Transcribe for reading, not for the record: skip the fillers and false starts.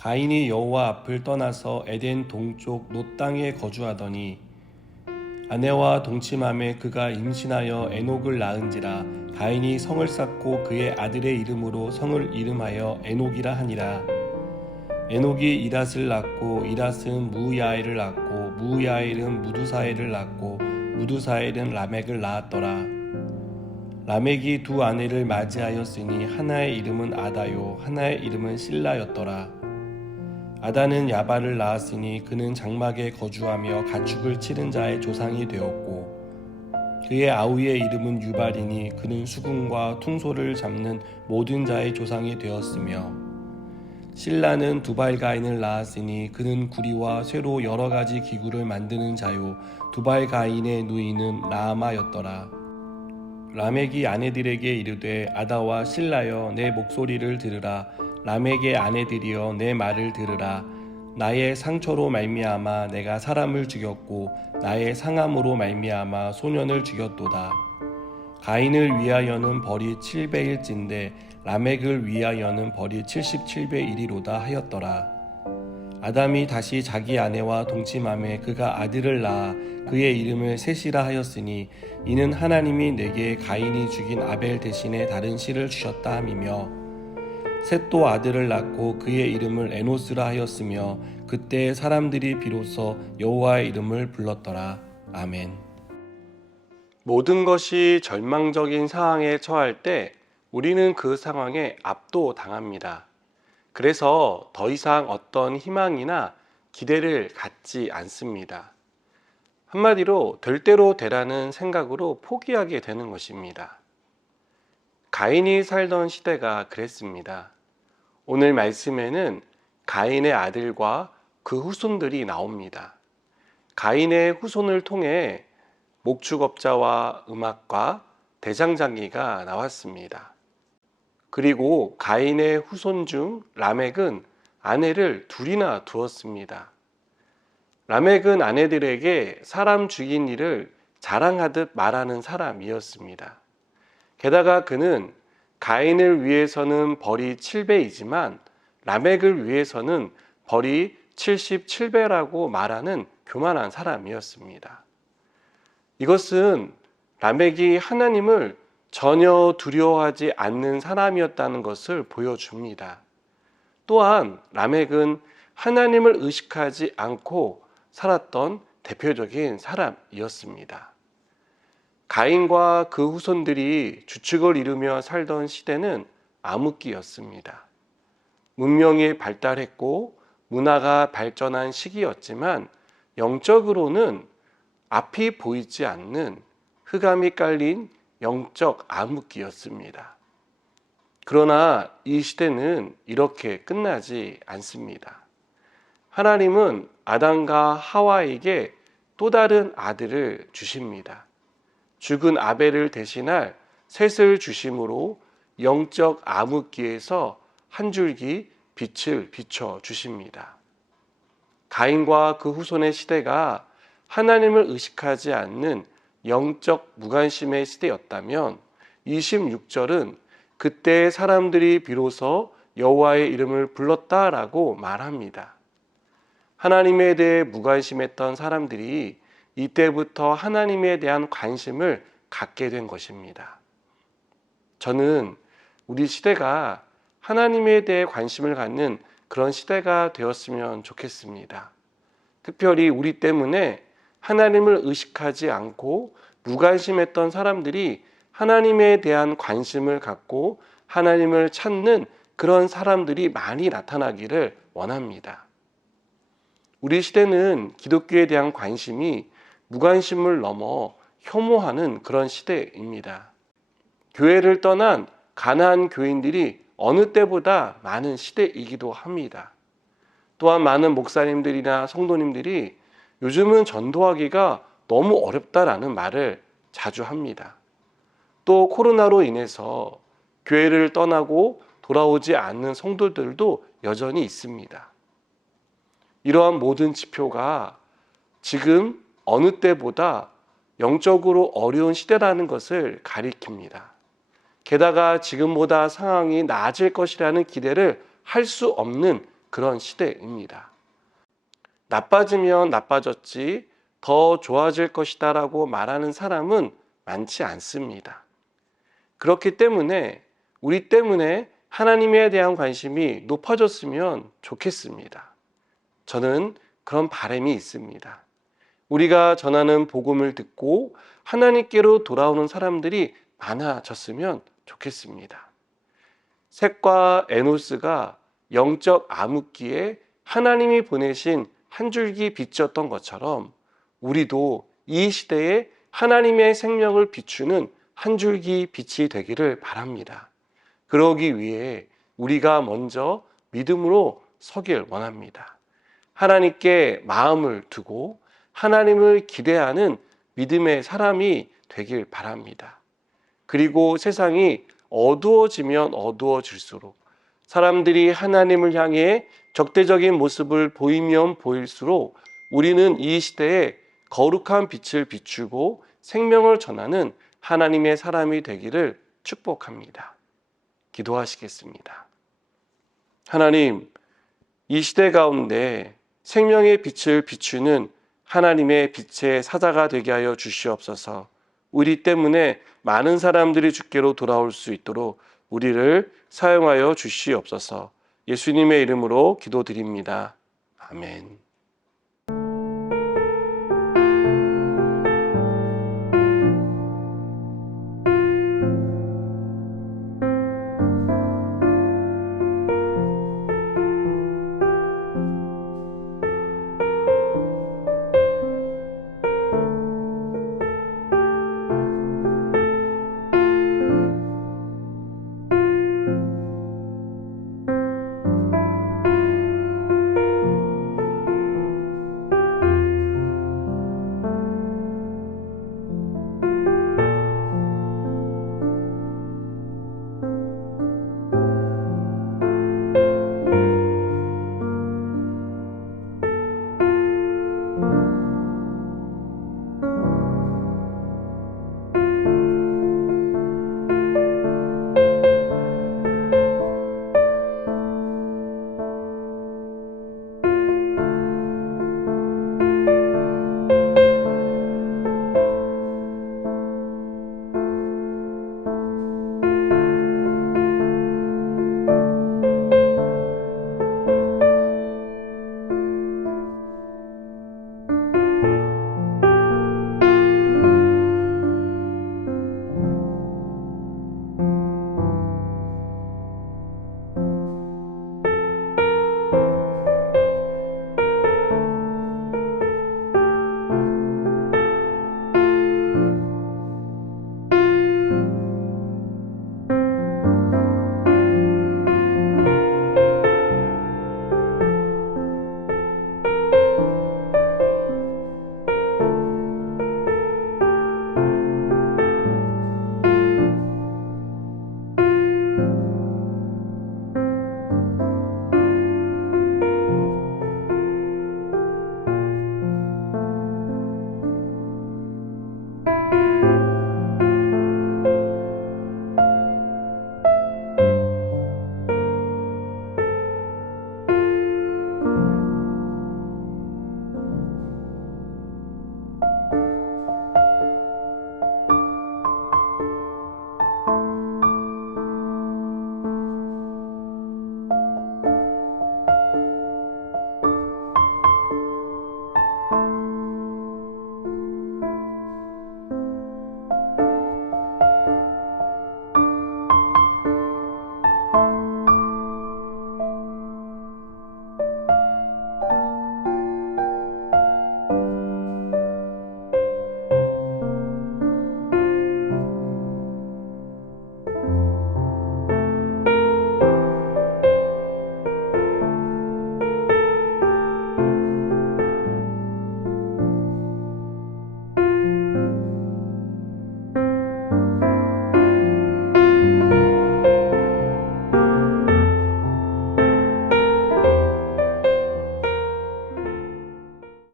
가인이 여호와 앞을 떠나서 에덴 동쪽 놋 땅에 거주하더니 아내와 동침함에 그가 임신하여 에녹을 낳은지라. 가인이 성을 쌓고 그의 아들의 이름으로 성을 이름하여 에녹이라 하니라. 에녹이 이랏을 낳고 이랏은 무야엘을 낳고 무야엘은 무두사엘을 낳고 무두사엘은 라멕을 낳았더라. 라멕이 두 아내를 맞이하였으니 하나의 이름은 아다요 하나의 이름은 실라였더라. 아다는 야발을 낳았으니 그는 장막에 거주하며 가축을 치는 자의 조상이 되었고 그의 아우의 이름은 유발이니 그는 수금과 퉁소를 잡는 모든 자의 조상이 되었으며 실라는 두발가인을 낳았으니 그는 구리와 쇠로 여러 가지 기구를 만드는 자요 두발가인의 누이는 라마였더라. 라멕이 아내들에게 이르되 아다와 실라여 내 목소리를 들으라. 라멕의 아내들이여 내 말을 들으라. 나의 상처로 말미암아 내가 사람을 죽였고 나의 상함으로 말미암아 소년을 죽였도다. 가인을 위하여는 벌이 700일찐데 라멕을 위하여는 벌이 77배이리로다 하였더라. 아담이 다시 자기 아내와 동침함에 그가 아들을 낳아 그의 이름을 셋이라 하였으니 이는 하나님이 내게 가인이 죽인 아벨 대신에 다른 씨를 주셨다 함이며 셋도 아들을 낳고 그의 이름을 에노스라 하였으며 그때 사람들이 비로소 여호와의 이름을 불렀더라. 아멘. 모든 것이 절망적인 상황에 처할 때 우리는 그 상황에 압도당합니다. 그래서 더 이상 어떤 희망이나 기대를 갖지 않습니다. 한마디로 될 대로 되라는 생각으로 포기하게 되는 것입니다. 가인이 살던 시대가 그랬습니다. 오늘 말씀에는 가인의 아들과 그 후손들이 나옵니다. 가인의 후손을 통해 목축업자와 음악가, 대장장이가 나왔습니다. 그리고 가인의 후손 중 라멕은 아내를 둘이나 두었습니다. 라멕은 아내들에게 사람 죽인 일을 자랑하듯 말하는 사람이었습니다. 게다가 그는 가인을 위해서는 벌이 7배이지만 라멕을 위해서는 벌이 77배라고 말하는 교만한 사람이었습니다. 이것은 라멕이 하나님을 전혀 두려워하지 않는 사람이었다는 것을 보여줍니다. 또한 라멕은 하나님을 의식하지 않고 살았던 대표적인 사람이었습니다. 가인과 그 후손들이 주축을 이루며 살던 시대는 암흑기였습니다. 문명이 발달했고 문화가 발전한 시기였지만 영적으로는 앞이 보이지 않는 흑암이 깔린 영적 암흑기였습니다. 그러나 이 시대는 이렇게 끝나지 않습니다. 하나님은 아담과 하와에게 또 다른 아들을 주십니다. 죽은 아벨을 대신할 셋을 주심으로 영적 암흑기에서 한 줄기 빛을 비춰 주십니다. 가인과 그 후손의 시대가 하나님을 의식하지 않는 영적 무관심의 시대였다면 26절은 그때 사람들이 비로소 여호와의 이름을 불렀다라고 말합니다. 하나님에 대해 무관심했던 사람들이 이때부터 하나님에 대한 관심을 갖게 된 것입니다. 저는 우리 시대가 하나님에 대해 관심을 갖는 그런 시대가 되었으면 좋겠습니다. 특별히 우리 때문에 하나님을 의식하지 않고 무관심했던 사람들이 하나님에 대한 관심을 갖고 하나님을 찾는 그런 사람들이 많이 나타나기를 원합니다. 우리 시대는 기독교에 대한 관심이 무관심을 넘어 혐오하는 그런 시대입니다. 교회를 떠난 가난한 교인들이 어느 때보다 많은 시대이기도 합니다. 또한 많은 목사님들이나 성도님들이 요즘은 전도하기가 너무 어렵다라는 말을 자주 합니다. 또 코로나로 인해서 교회를 떠나고 돌아오지 않는 성도들도 여전히 있습니다. 이러한 모든 지표가 지금 어느 때보다 영적으로 어려운 시대라는 것을 가리킵니다. 게다가 지금보다 상황이 나아질 것이라는 기대를 할 수 없는 그런 시대입니다. 나빠지면 나빠졌지 더 좋아질 것이다 라고 말하는 사람은 많지 않습니다. 그렇기 때문에 우리 때문에 하나님에 대한 관심이 높아졌으면 좋겠습니다. 저는 그런 바람이 있습니다. 우리가 전하는 복음을 듣고 하나님께로 돌아오는 사람들이 많아졌으면 좋겠습니다. 셋과 에노스가 영적 암흑기에 하나님이 보내신 한 줄기 빛이었던 것처럼 우리도 이 시대에 하나님의 생명을 비추는 한 줄기 빛이 되기를 바랍니다. 그러기 위해 우리가 먼저 믿음으로 서길 원합니다. 하나님께 마음을 두고 하나님을 기대하는 믿음의 사람이 되길 바랍니다. 그리고 세상이 어두워지면 어두워질수록 사람들이 하나님을 향해 적대적인 모습을 보이면 보일수록 우리는 이 시대에 거룩한 빛을 비추고 생명을 전하는 하나님의 사람이 되기를 축복합니다. 기도하시겠습니다. 하나님, 이 시대 가운데 생명의 빛을 비추는 하나님의 빛의 사자가 되게 하여 주시옵소서. 우리 때문에 많은 사람들이 주께로 돌아올 수 있도록 우리를 사용하여 주시옵소서. 예수님의 이름으로 기도드립니다. 아멘.